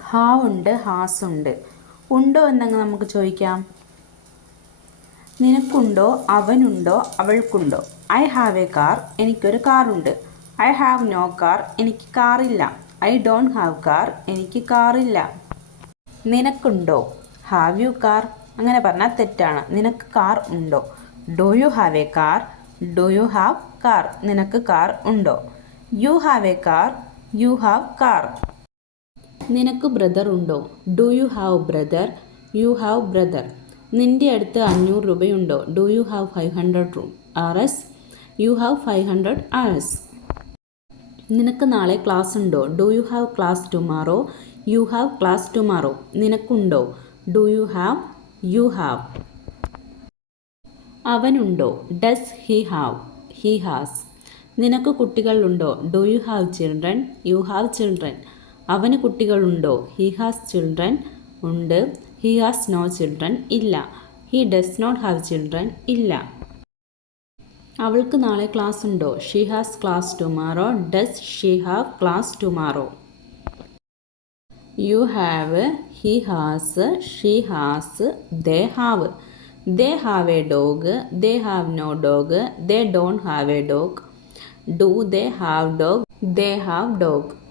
Have ഉണ്ട് has ഉണ്ട് ഉണ്ടോ എന്നങ്ങ് നമുക്ക് ചോദിക്കാം. നിനക്കുണ്ടോ അവനുണ്ടോ അവൾക്കുണ്ടോ? ഐ ഹാവ് എ കാർ എനിക്കൊരു കാറുണ്ട്. ഐ ഹാവ് നോ കാർ എനിക്ക് കാറില്ല. ഐ ഡോണ്ട് ഹാവ് കാർ എനിക്ക് കാറില്ല. നിനക്കുണ്ടോ? Have you car? അങ്ങനെ പറഞ്ഞാൽ തെറ്റാണ്. നിനക്ക് കാർ ഉണ്ടോ? Do you have a car? Do you have car? നിനക്ക് കാർ ഉണ്ടോ? You have a car? You have car. നിനക്ക് ബ്രദർ ഉണ്ടോ? Do you have brother you have brother നിന്റെ അടുത്ത് അഞ്ഞൂറ് രൂപയുണ്ടോ? Do you have five hundred room R S you have five hundred S നിനക്ക് നാളെ class ഉണ്ടോ? Do you have class tomorrow you have class tomorrow നിനക്കുണ്ടോ? Do you have you have അവനുണ്ടോ? Does he have he has നിനക്ക് കുട്ടികളുണ്ടോ? Do you have children you have children അവന് കുട്ടികളുണ്ടോ? He has children ഉണ്ട്. He has no children ഇല്ല. He does not have children ഇല്ല. അവൾക്ക് നാളെ class ഉണ്ടോ? She has class tomorrow does she have class tomorrow you have he has she has they have they have a dog they have no dog they don't have a dog do they have dog they have dog